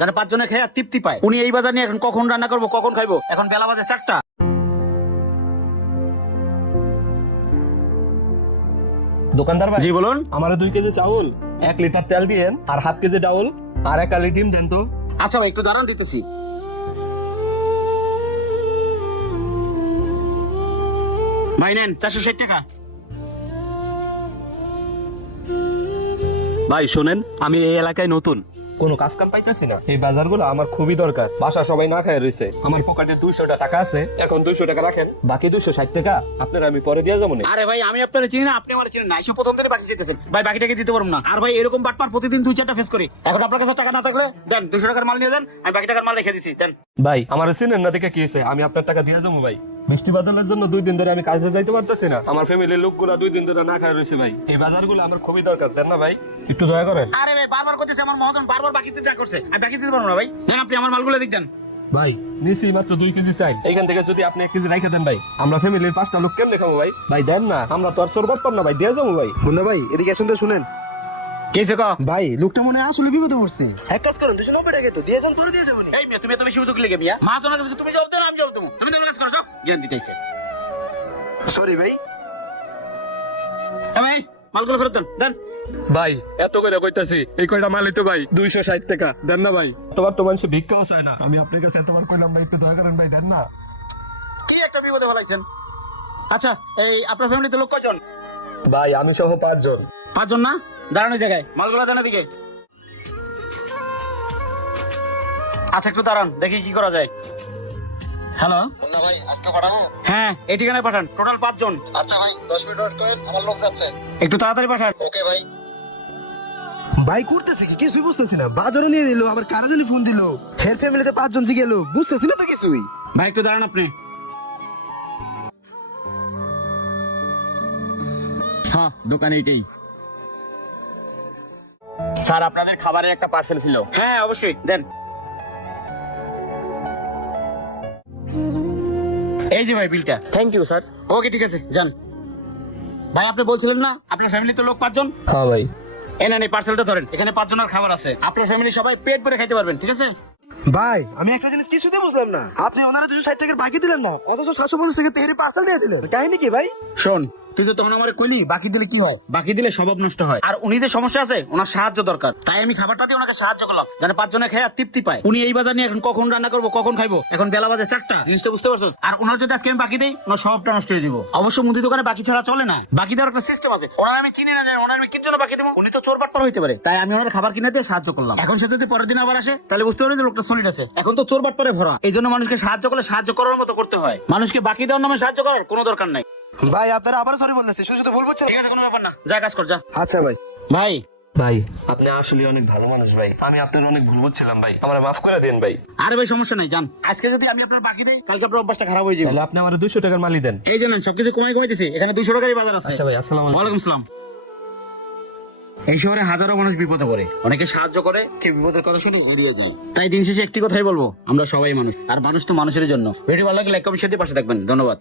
যেন 5 জনে খেয়ে তৃপ্তি পায়। উনি এই বাজার নিয়ে এখন কখন রান্না করবো, কখন খাইবো? এখন বেলা বাজে 4টা। দোকানদার ভাই, জি বলুন। আমার 2 কেজি চাউল, 1 লিটার তেল দিয়েন, আর হাফ কেজি ডাউল, আর 1 কালি ডিম দেন তো। আচ্ছা ভাই, একটু দাঁড়ান, দিতেছি। ভাই নেন 460 টাকা। ভাই শোনেন, আমি এই এলাকায় নতুন, কোনো কাজ কাম পাইতেছি না। এই বাজারগুলো আমার খুবই দরকার। বাসা সবাই না খায় রয়েছে। আমার পকেটে 200 টাকা আছে, এখন 200 টাকা রাখেন, বাকি 260 টাকা আপনার আমি পরে দিয়ে যাবো। আরে ভাই, আমি আপনারা চিনি না, আপনি আমার চিনেন না। এসে প্রথম দিনে বাকি চাইতেছেন ভাই, বাকিটাকে দিতে পারবো না। আর ভাই এরকম বাটপার প্রতিদিন 2-4টা ফেস করি। এখন আপনার কাছে টাকা না থাকলে দেন, 200 টাকার মাল নিয়ে যান, আমি বাকি টাকার মাল রেখে দিছি, দেন। ভাই আমার চিনেন না দেখে কি হয়েছে, আমি আপনার টাকা দিয়ে যাবো ভাই। বৃষ্টি বাদলের জন্য 2 দিন ধরে আমি কাজে যাইতে পারতেছি না। আমার ফ্যামিলির লোকগুলা 2 দিন ধরে না খায় রয়েছে ভাই। এই বাজারগুলো আমার খুবই দরকার, দেন না ভাই, একটু দয়া করেন। আরে ভাই, বারবার করতেছে আমার মহাজন, বারবার বাকি দিতে যা করছে, আমি বাকি দিতে পারবো না ভাই। দেন আপনি আমার মালগুলো দিক দেন। ভাই নিছি মাত্র 2 কেজি চাই, এইখান থেকে যদি আপনি 1 কেজি রাইখে দেন ভাই, আমরা ফ্যামিলির 5টা লোক কেমনে খাবো ভাই? ভাই দেন না, আমরা তো আর চোর বাটপার না ভাই, দিয়ে যাবো ভাই। মুন্না ভাই, এদিকে আসুন তো, শুনেন কেসে ক ভাই, লোকটা মনে হয় আসলে বিপদে পড়ছে। এক কাজ করুন, 290 টাকা তো দিয়ে যান, পরে দিয়ে যাবো। এই মিয়া, তুমি এত বেশি সুযোগ লেগে মিয়া, মহাজনের কাছে তুমি জবাব দেন, আমি জবাব দেবো। তুমি তোমার কাজ করো, যাও, জ্ঞান দিতেছে। সরি ভাই। ভাই মালগুলো ফেরত দেন, দেন। ভাই এত করে কইতাছি, এই কয়টা মালই তো ভাই 260 টাকা, দেন না ভাই। তোমার তো মানুষ ভিক্ষাও চায় না, আমি আপনার কাছে তোমার কইলাম ভাই, একটু দয়া করেন ভাই, দেন না। কি একটা বিপদে ফেলাইছেন। আচ্ছা, এই আপনার ফ্যামিলিতে লোক কয়জন? ভাই আমি সহ 5 জন। 5 জন না? দাঁড়ানো জায়গায় মালগুলো জানা দিকে। আচ্ছা একটু দাঁড়ান, দেখি কি করা যায়। হ্যালো মুন্না ভাই, আজকে পাঠাবো? হ্যাঁ, এই ঠিকানায় পাঠান, টোটাল 5 জন। আচ্ছা ভাই, 10 মিনিট ওয়েট করেন, আমার লোক যাচ্ছে। একটু তাড়াতাড়ি পাঠান। ওকে ভাই। ভাই করতেছি কি, কিছুই বুঝতেছি না। বাজারে নিয়ে নিল, আবার কারা জানি ফোন দিল। হের ফ্যামিলিতে 5 জন গেল, বুঝতেছি না তো কিছুই। ভাই একটু দাঁড়ান আপনি। হ্যাঁ, দোকানে এটাই। স্যার আপনাদের খাবারের একটা পার্সেল ছিল। হ্যাঁ অবশ্যই দেন। এই যে ভাই বিলটা। Thank you sir. ওকে ঠিক আছে, যান। ভাই আপনি বলছিলেন না আপনার ফ্যামিলিতে লোক 5 জন? হ্যাঁ ভাই। এই পার্সেলটা ধরেন, এখানে 5 জনের খাবার আছে। আপনার ফ্যামিলি সবাই পেট ভরে খাইতে পারবেন, ঠিক আছে? ভাই আমি একটা জিনিস কিছুতে বুঝলাম না, আপনি ওনারা 260 টাকার বাকি দিলেন না, অথচ 750 টাকা তেহরি পার্সেল দিয়ে দিলেন, কাহিনী কি ভাই? শোন, তুই তো তখন আমার কইলি বাকি দিলে কি হয়, বাকি দিলে স্বভাব নষ্ট হয়। আর উনি যে সমস্যা আছে, ওনার সাহায্য দরকার, তাই আমি খাবারটা দিয়ে ওনাকে সাহায্য করলাম, যেন 5 জনে খেয়ে তৃপ্তি পায়। উনি এই বাজার নিয়ে এখন কখন রান্না করবো, কখন খাইবো? এখন বেলা বাজে 4টা, জিনিসটা বুঝতে পারছো? আর ওনার যদি আজকে আমি বাকি দেই, ওনার স্বভাবটা নষ্ট হয়ে যাবো। অবশ্য মুদি দোকানে বাকি ছাড়া চলে না, বাকি দেওয়ার একটা সিস্টেম আছে। ওনার আমি চিনি না, ওনার আমি কি জন্য বাকি দেবো? উনি তো চোর বাটপার হইতে পারে, তাই আমি ওনার খাবার কিনে দিয়ে সাহায্য করলাম। এখন সে যদি পরের দিন আবার আসে, তাহলে বুঝতে পারবে যে লোকটা সলিড আছে। এখন তো চোর বাটপারে ভরা, এই জন্য মানুষকে সাহায্য করলে সাহায্য করার মতো করতে হয়। মানুষকে বাকি দেওয়ার নামে সাহায্য করার কোনো দরকার নাই। ভাই আপনারা আবার সরি বলতেছে, শুধু শুধু ভুল বলছেন। ঠিক আছে, কোনো ব্যাপার না, যা কাজ কর, যা। আচ্ছা ভাই। ভাই ভাই আপনি আসলে অনেক ভালো মানুষ ভাই, আমি আপনার অনেক ভুল বুঝছিলাম ভাই, আমার মাফ করে দেন ভাই। আরে ভাই সমস্যা নাই, জান। আজকে যদি আমি আপনার বাকি দেই, কালকে আপনার অভ্যাসটা খারাপ হয়ে যাবে। তাহলে আপনি আমার 200 টাকার মালই দেন। এই জানেন সবকিছু কমাই দিছি, এখানে 200 টাকারই বাজার আছে। আচ্ছা ভাই, আসসালামু আলাইকুম। ওয়ালাইকুম আসসালাম। এই শহরে হাজারো মানুষ বিপদে পড়ে, অনেকে সাহায্য করে, কেউ বিপদের কথা শুনে এড়িয়ে যায়। তাই দিন শেষে একটি কথাই বলবো, আমরা সবাই মানুষ, আর মানুষ তো মানুষের জন্য। ভিডিও ভালো লাগলে লাইক কমেন্ট শেয়ার দিয়ে পাশে থাকবেন। ধন্যবাদ।